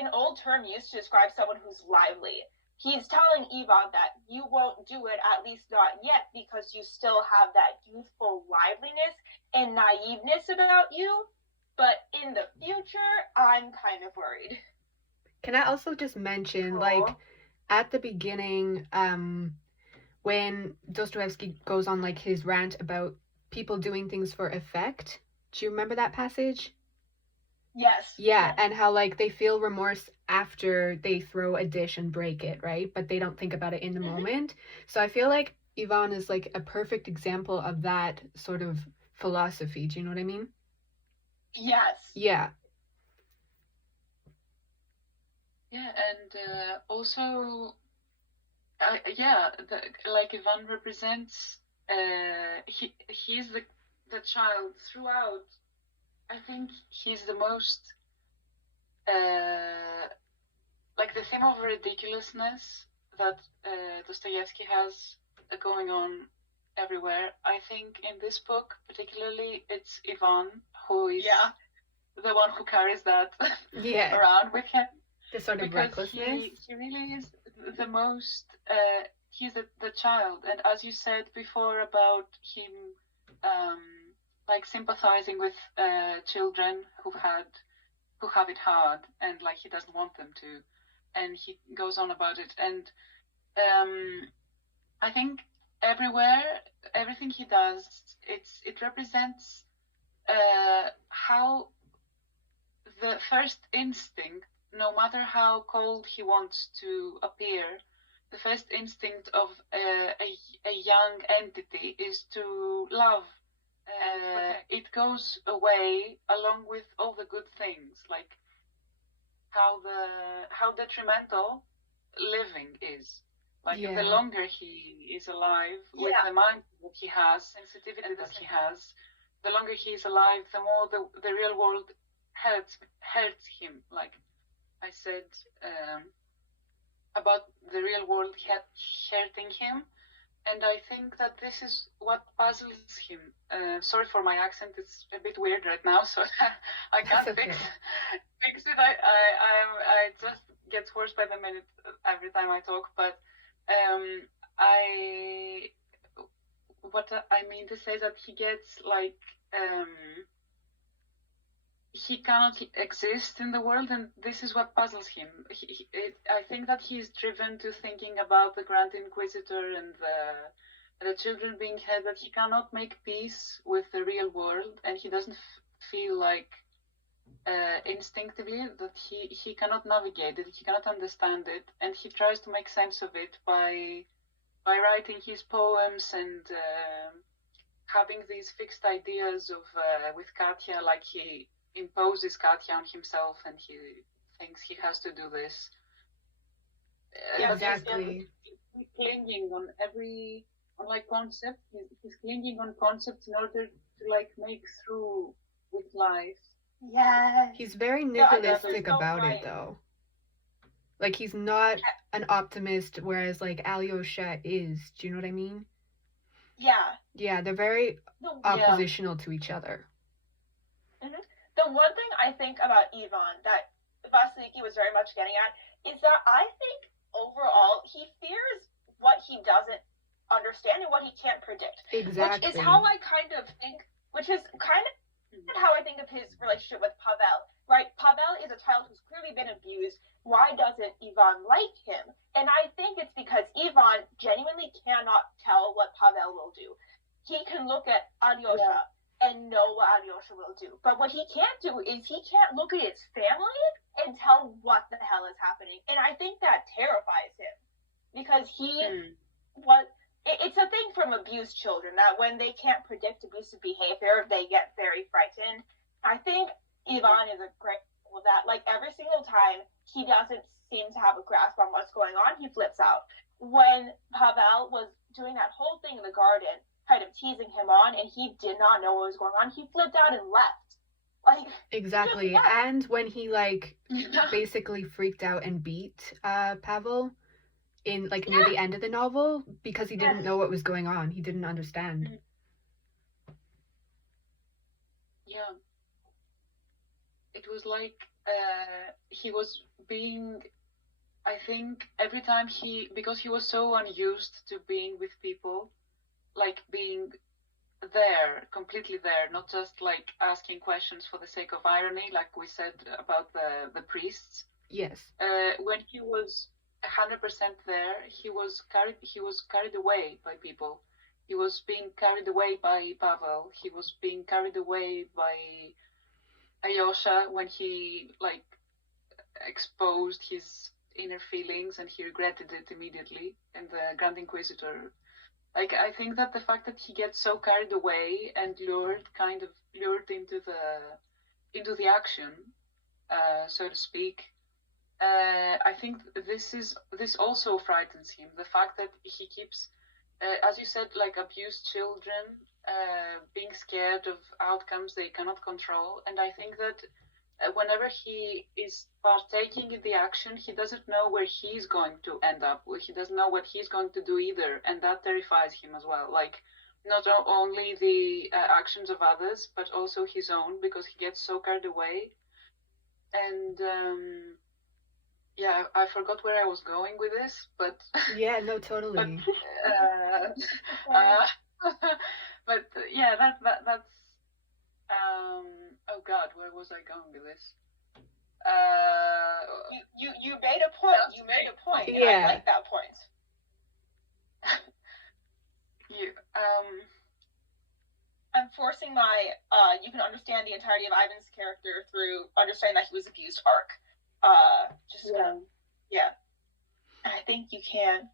an old term used to describe someone who's lively. He's telling Ivan that you won't do it, at least not yet, because you still have that youthful liveliness and naiveness about you. But in the future, I'm kind of worried. Can I also just mention, like, at the beginning, when Dostoevsky goes on, like, his rant about people doing things for effect, do you remember that passage? Yes. Yeah, and how, like, they feel remorse after they throw a dish and break it, right? But they don't think about it in the moment. So I feel like Ivan is, like, a perfect example of that sort of philosophy. Do you know what I mean? Yes. Yeah. Yeah, and also, like Ivan represents, he's the child throughout. I think he's the most, like the theme of ridiculousness that Dostoevsky has going on everywhere. I think in this book, particularly, it's Ivan who is the one who carries that around with him. The sort of recklessness. He really is the most, he's the child. And as you said before about him, like sympathizing with children who have it hard, and like he doesn't want them to, and he goes on about it. And I think everywhere, everything he does, it represents how the first instinct, no matter how cold he wants to appear, the first instinct of a young entity is to love. It goes away along with all the good things, like how detrimental living is. Like the longer he is alive, with the mind that he has, sensitivity that he has, the longer he is alive, the more the real world hurts him. Like I said about the real world hurting him. And I think that this is what puzzles him. Sorry for my accent; it's a bit weird right now, so I can't fix it. I just gets worse by the minute every time I talk. But what I mean to say is that he gets like he cannot exist in the world, and this is what puzzles him. I think that he's driven to thinking about the Grand Inquisitor and the children being held, that he cannot make peace with the real world, and he doesn't feel like instinctively that he cannot navigate it, he cannot understand it, and he tries to make sense of it by writing his poems and having these fixed ideas of with Katya, like he imposes Katya on himself, and he thinks he has to do this. Exactly. He's clinging on like concept. He's clinging on concepts in order to like make through with life. Yes. He's very nihilistic about it, though. Like, he's not an optimist, whereas like Alyosha is. Do you know what I mean? Yeah. Yeah, they're very oppositional to each other. Mm-hmm. The one thing I think about Ivan that Vasiliki was very much getting at is that I think overall he fears what he doesn't understand and what he can't predict. Exactly. Which is how I kind of think, which is kind of how I think of his relationship with Pavel, right? Pavel is a child who's clearly been abused. Why doesn't Ivan like him? And I think it's because Ivan genuinely cannot tell what Pavel will do. He can look at Alyosha and know what Alyosha will do. But what he can't do is he can't look at his family and tell what the hell is happening. And I think that terrifies him because it's a thing from abused children that when they can't predict abusive behavior, they get very frightened. I think Ivan is a great example of that. Like every single time he doesn't seem to have a grasp on what's going on, he flips out. When Pavel was doing that whole thing in the garden, kind of teasing him on, and he did not know what was going on, he flipped out and left. Like exactly. And when he like basically freaked out and beat Pavel in like near the end of the novel because he didn't know what was going on. He didn't understand. Yeah. It was like he was being, I think every time because he was so unused to being with people, like being there, completely there, not just like asking questions for the sake of irony, like we said about the priests. Yes. When he was 100% there, he was carried away by people. He was being carried away by Pavel. He was being carried away by Alyosha when he like exposed his inner feelings and he regretted it immediately. And the Grand Inquisitor, like, I think that the fact that he gets so carried away and lured into the action, so to speak, I think this also frightens him. The fact that he keeps, as you said, like abused children, being scared of outcomes they cannot control. And I think that whenever he is partaking in the action, he doesn't know where he's going to end up. He doesn't know what he's going to do either, and that terrifies him as well. Like, not only the actions of others, but also his own, because he gets so carried away. And yeah, I forgot where I was going with this, but Yeah, no, totally. But yeah, that's oh God, where was I going with this? You made a point. You made a point. And Yeah. I like that point. I'm forcing my you can understand the entirety of Ivan's character through understanding that he was abused arc. Yeah. I think you can.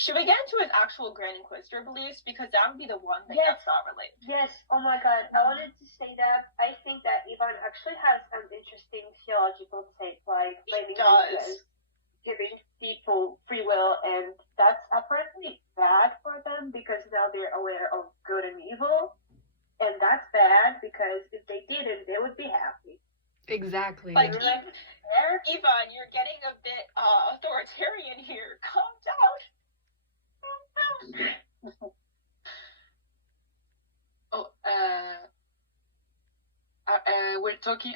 Should we get into his actual Grand Inquisitor beliefs? Because that would be the one thing that's not related. Yes, oh my god, I wanted to say that. I think that Ivan actually has an interesting theological take, like blaming Jesus, giving people free will, and that's apparently bad for them because now they're aware of good and evil, and that's bad because if they didn't, they would be happy. Exactly. Like, Ivan, you're getting a bit authoritarian here. Calm down.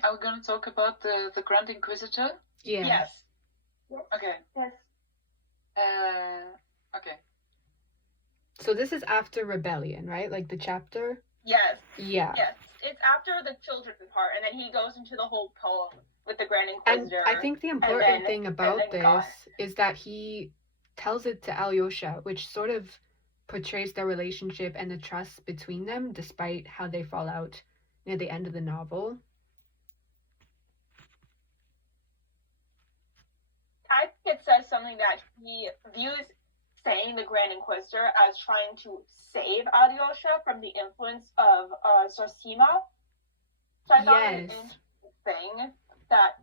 Are we going to talk about the Grand Inquisitor? Yeah. Yes. Okay. Yes. Okay. So this is after Rebellion, right? Like the chapter? Yes. Yeah. Yes. It's after the children part, and then he goes into the whole poem with the Grand And Inquisitor. I think the important thing about then this God. is that he tells it to Alyosha, which sort of portrays their relationship and the trust between them, despite how they fall out near the end of the novel. I think it says something that he views saying the Grand Inquisitor as trying to save Alyosha from the influence of Zosima. So I thought it was interesting that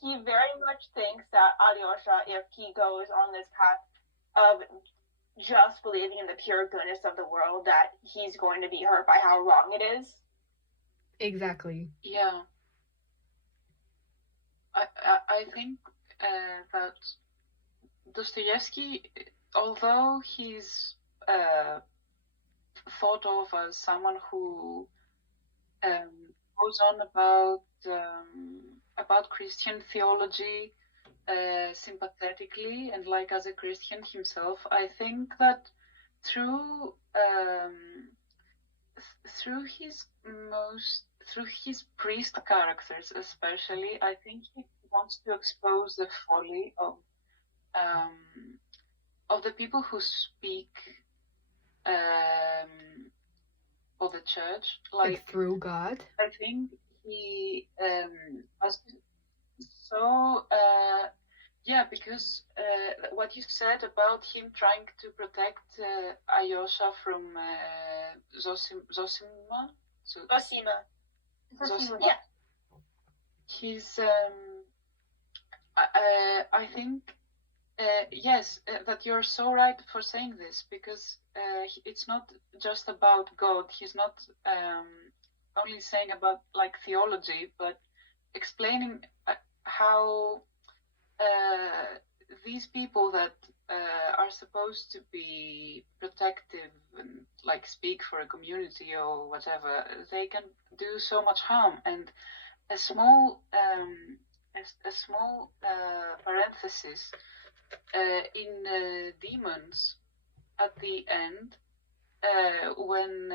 he very much thinks that Alyosha, if he goes on this path of just believing in the pure goodness of the world, that he's going to be hurt by how wrong it is. Exactly. Yeah. I think that Dostoevsky, although he's thought of as someone who goes on about Christian theology sympathetically and like as a Christian himself, I think that through his priest characters especially, I think he wants to expose the folly of the people who speak for the church, Like through God. I think he because what you said about him trying to protect Alyosha from Zosima. Yeah. He's I think yes, that you're so right for saying this, because it's not just about God. He's not only saying about like theology, but explaining how these people that are supposed to be protective and like speak for a community or whatever, they can do so much harm. And a just a small parenthesis. In Demons, at the end, when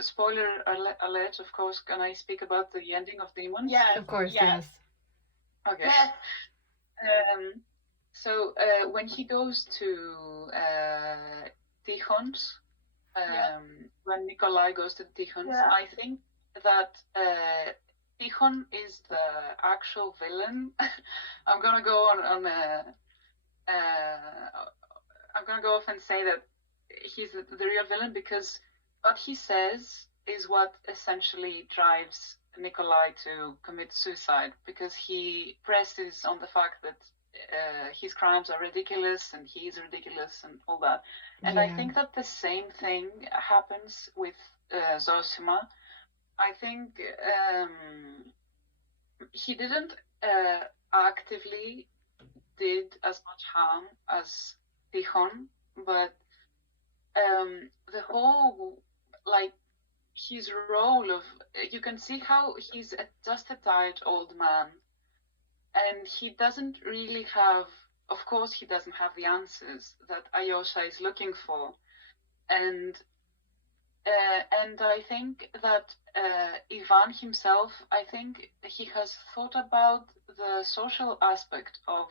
spoiler alert, of course, can I speak about the ending of Demons? Yes. Of course, yes. Okay. Yes. So when he goes to Tikhon's, when Nikolai goes to Tikhon's, I think that Tikhon is the actual villain. I'm gonna go on I'm gonna go off and say that he's the real villain, because what he says is what essentially drives Nikolai to commit suicide, because he presses on the fact that his crimes are ridiculous and he's ridiculous and all that. And I think that the same thing happens with Zosima. I think he didn't actively did as much harm as Tikhon, but the whole, like, his role of, you can see how he's just a tired old man, and he doesn't really have, of course he doesn't have the answers that Alyosha is looking for, and I think that Ivan himself, I think he has thought about the social aspect of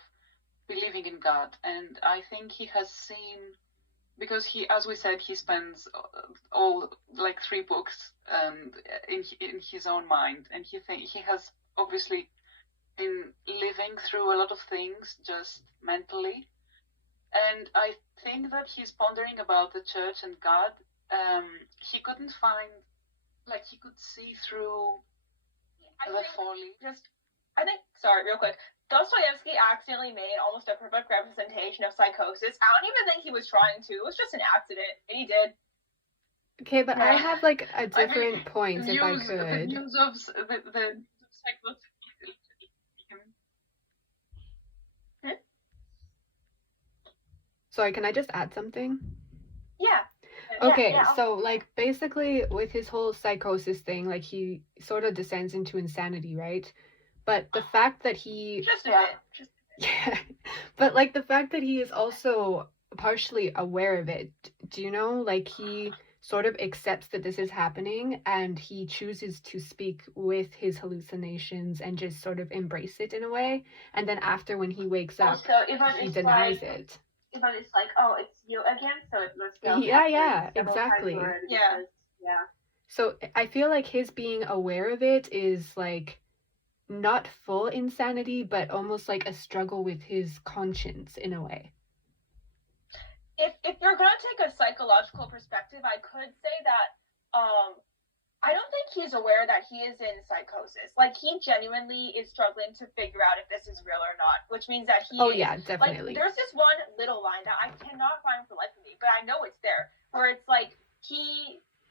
believing in God, and I think he has seen, because he, as we said, he spends all like 3 books in his own mind, and he has obviously been living through a lot of things just mentally, and I think that he's pondering about the church and God. He couldn't find, like, he could see through the folly. Sorry, real quick. Dostoevsky accidentally made almost a perfect representation of psychosis. I don't even think he was trying to. It was just an accident, and he did. Okay, but I have like a different point, if I could. The news of the psychosis. Sorry, can I just add something? Yeah. Okay, Yeah. so like basically with his whole psychosis thing, like he sort of descends into insanity, right? But the fact that he Just a bit. yeah, but like the fact that he is also partially aware of it, do you know? Like he sort of accepts that this is happening and he chooses to speak with his hallucinations and just sort of embrace it in a way. And then after, when he wakes up, Also, Ivan he is denies like, it. Ivan is like, oh, it's you again, so it must be. Yeah, exactly. Yeah. So I feel like his being aware of it is like not full insanity, but almost like a struggle with his conscience in a way. If you're gonna take a psychological perspective, I could say that I don't think he's aware that he is in psychosis. Like, he genuinely is struggling to figure out if this is real or not, which means that he is, yeah, definitely. Like, there's this one little line that I cannot find for the life of me, but I know it's there, where it's like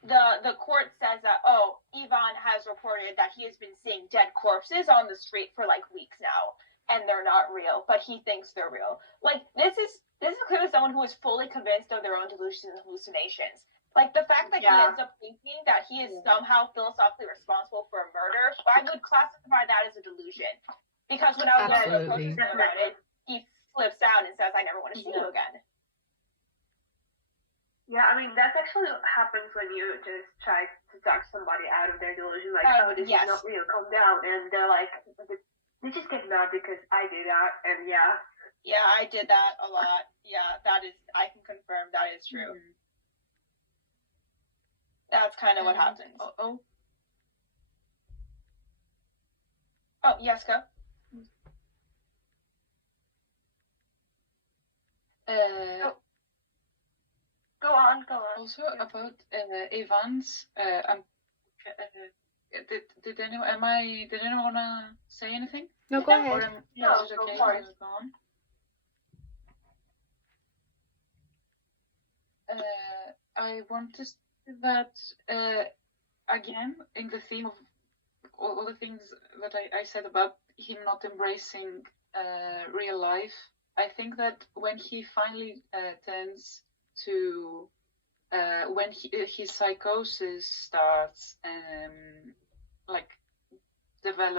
the court says that, oh, Ivan has reported that he has been seeing dead corpses on the street for like weeks now, and they're not real, but he thinks they're real. Like, this is clearly someone who is fully convinced of their own delusions and hallucinations. Like, the fact that he ends up thinking that he is somehow philosophically responsible for a murder, I would classify that as a delusion. Because when I was going to approach him about it, he flips out and says, I never want to see you again. Yeah, I mean, that actually happens when you just try to talk somebody out of their delusion, like, oh, this is not real, calm down. And they're like, they just get mad because I do that, and yeah. Yeah, I did that a lot. Yeah, that is, I can confirm that is true. Mm-hmm. That's kind of what happens. Oh, yes, go. Go on. Also about Ivan's, did anyone wanna say anything? No, go ahead. No, is it okay? Go on. I want to say that again, in the theme of all the things that I said about him not embracing real life, I think that when he finally turns to when his psychosis starts like developing